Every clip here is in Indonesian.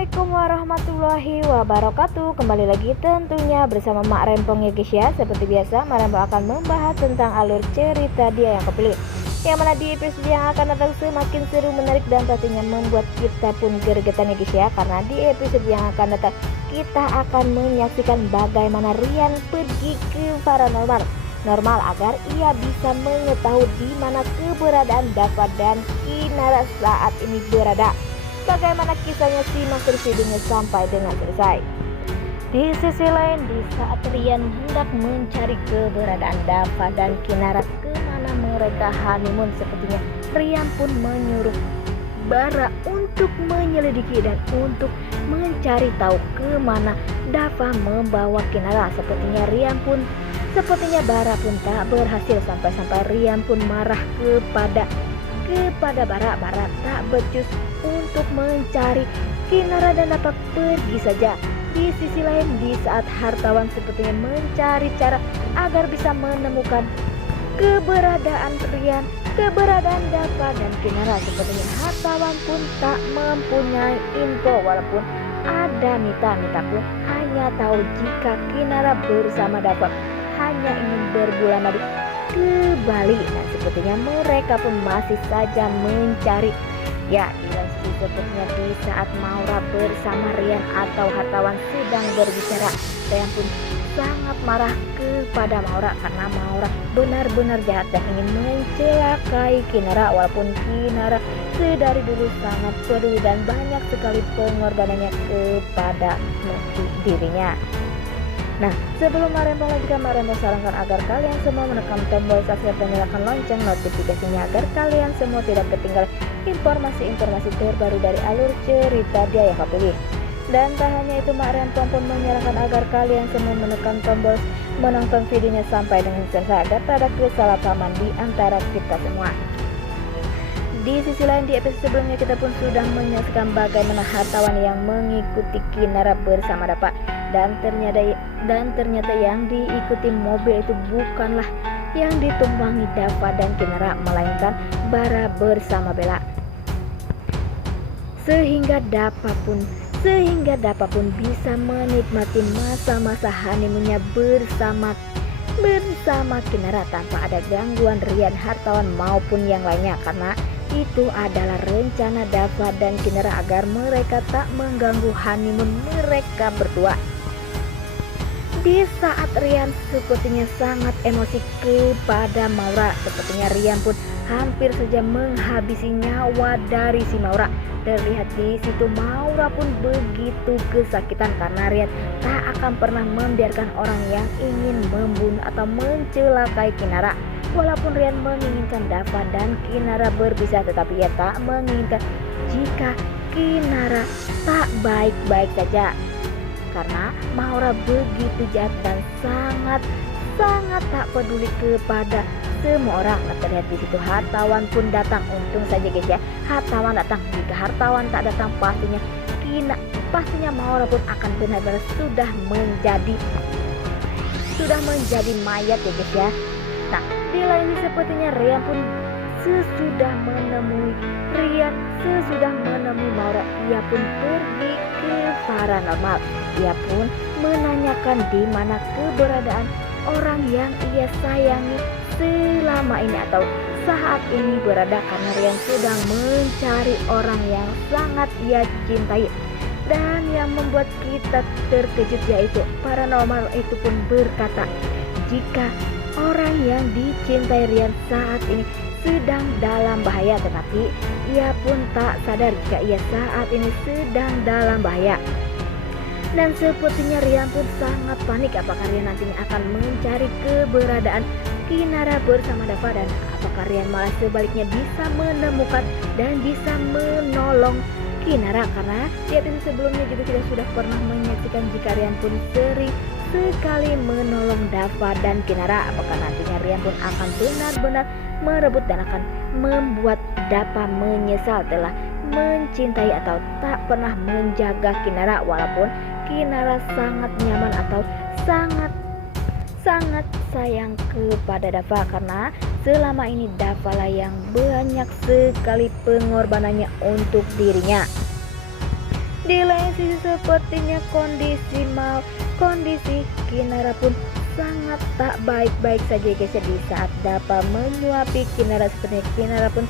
Assalamualaikum warahmatullahi wabarakatuh. Kembali lagi tentunya bersama Mak Rempong ya guys ya. Seperti biasa Mak Rempong akan membahas tentang alur cerita dia yang kepilih, yang mana di episode yang akan datang semakin seru, menarik, dan pastinya membuat kita pun gregetan ya guys ya. Karena di episode yang akan datang kita akan menyaksikan bagaimana Rian pergi ke paranormal agar ia bisa mengetahui di mana keberadaan Dava dan Kinara saat ini berada. Bagaimana kisahnya, simak terus videonya sampai dengan selesai. Di sisi lain, di saat Rian hendak mencari keberadaan Dava dan Kinara kemana mereka honeymoon, sepertinya Rian pun menyuruh Bara untuk menyelidiki dan untuk mencari tahu kemana Dava membawa Kinara. Sepertinya Bara pun tak berhasil, sampai Rian pun marah kepada Bara tak becus untuk mencari Kinara dan dapat pergi saja. Di sisi lain, di saat hartawan sepertinya mencari cara agar bisa menemukan keberadaan Rian, keberadaan Dava dan Kinara, sepertinya hartawan pun tak mempunyai info. Walaupun ada Mita pun hanya tahu jika Kinara bersama Dava hanya ingin berbulan madu ke Bali. Nah, sepertinya mereka pun masih saja mencari. Ya, sepertinya di saat Maura bersama Rian atau hartawan sedang berbicara, Rian pun sangat marah kepada Maura karena Maura benar-benar jahat dan ingin mencelakai Kinara. Walaupun Kinara sedari dulu sangat peduli dan banyak sekali pengorbanannya kepada dirinya. Nah, sebelum Mak Rempong lanjutkan, Mak Rempong sarankan agar kalian semua menekan tombol subscribe dan nyalakan lonceng notifikasinya agar kalian semua tidak ketinggalan informasi-informasi terbaru dari alur cerita dia yang kepilih. Dan tak hanya itu, Mak Rempong pun menyarankan agar kalian semua menekan tombol menonton videonya sampai dengan selesai agar tak ada kesalahpahaman di antara kita semua. Di sisi lain, di episode sebelumnya kita pun sudah menyaksikan bagaimana hartawan yang mengikuti Kinara bersama Dava, dan ternyata yang diikuti mobil itu bukanlah yang ditumpangi Dava dan Kinara, melainkan Bara bersama Bella. Sehingga Dava pun bisa menikmati masa-masa honeymoonnya bersama Kinara tanpa ada gangguan Rian, hartawan maupun yang lainnya, karena itu adalah rencana Dava dan Kinara agar mereka tak mengganggu honeymoon mereka berdua. Di saat Rian sepertinya sangat emosi kepada Maura, sepertinya Rian pun hampir saja menghabisi nyawa dari si Maura. Terlihat di situ Maura pun begitu kesakitan karena Rian tak akan pernah membiarkan orang yang ingin membunuh atau mencelakai Kinara. Walaupun Rian menginginkan Dava dan Kinara berpisah, tetapi ia tak menginginkan jika Kinara tak baik-baik saja. Karena Maura begitu jahat dan sangat tak peduli kepada semua orang. Nah, terlihat di situ hartawan pun datang. Untung saja guys ya, hartawan datang. Jika hartawan tak datang, pastinya Maura pun akan benar-benar sudah menjadi mayat ya guys ya. Nah, di lain sepertinya Rian pun sesudah menemui Maura, ia pun pergi ke paranormal. Ia pun menanyakan di mana keberadaan orang yang ia sayangi selama ini atau saat ini berada, karena Rian sedang mencari orang yang sangat ia cintai. Dan yang membuat kita terkejut yaitu paranormal itu pun berkata jika orang yang dicintai Rian saat ini sedang dalam bahaya, tetapi ia pun tak sadar jika ia saat ini sedang dalam bahaya. Dan sepertinya Rian pun sangat panik, apakah Rian nantinya akan mencari keberadaan Kinara bersama Dava, dan apakah Rian malah sebaliknya bisa menemukan dan bisa menolong Kinara. Karena di episode sebelumnya juga kita sudah pernah menyaksikan jika Rian pun sering sekali menolong Dava dan Kinara. Apakah nantinya Rian pun akan benar-benar merebut dan akan membuat Dava menyesal telah mencintai atau tak pernah menjaga Kinara, walaupun Kinara sangat nyaman atau sangat sayang kepada Dava, karena selama ini Dava lah yang banyak sekali pengorbanannya untuk dirinya. Di lain sepertinya kondisi Kinara pun sangat tak baik-baik saja guys ya. Di saat Dapa menyuapi Kinara, sepertinya Kinara pun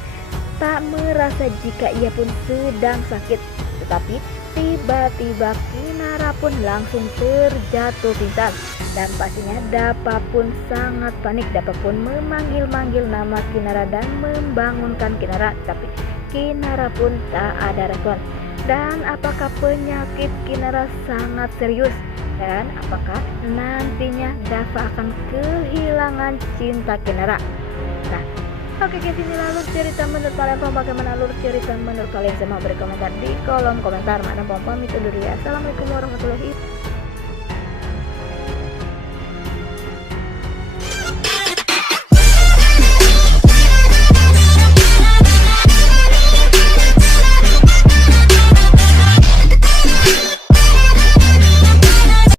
tak merasa jika ia pun sedang sakit. Tetapi tiba-tiba Kinara pun langsung terjatuh pingsan. Dan pastinya Dapa pun sangat panik. Dapa pun memanggil-manggil nama Kinara dan membangunkan Kinara. Tapi Kinara pun tak ada respon. Dan apakah penyakit Kinara sangat serius? Dan apakah nantinya Dapa akan kehilangan cinta Kinara? Nah, oke guys, ini alur cerita menurut kalian. Bagaimana alur cerita menurut kalian? Saya mau berkomentar di kolom komentar. Mana pom pamit undur ya. Assalamualaikum warahmatullahi wabarakatuh.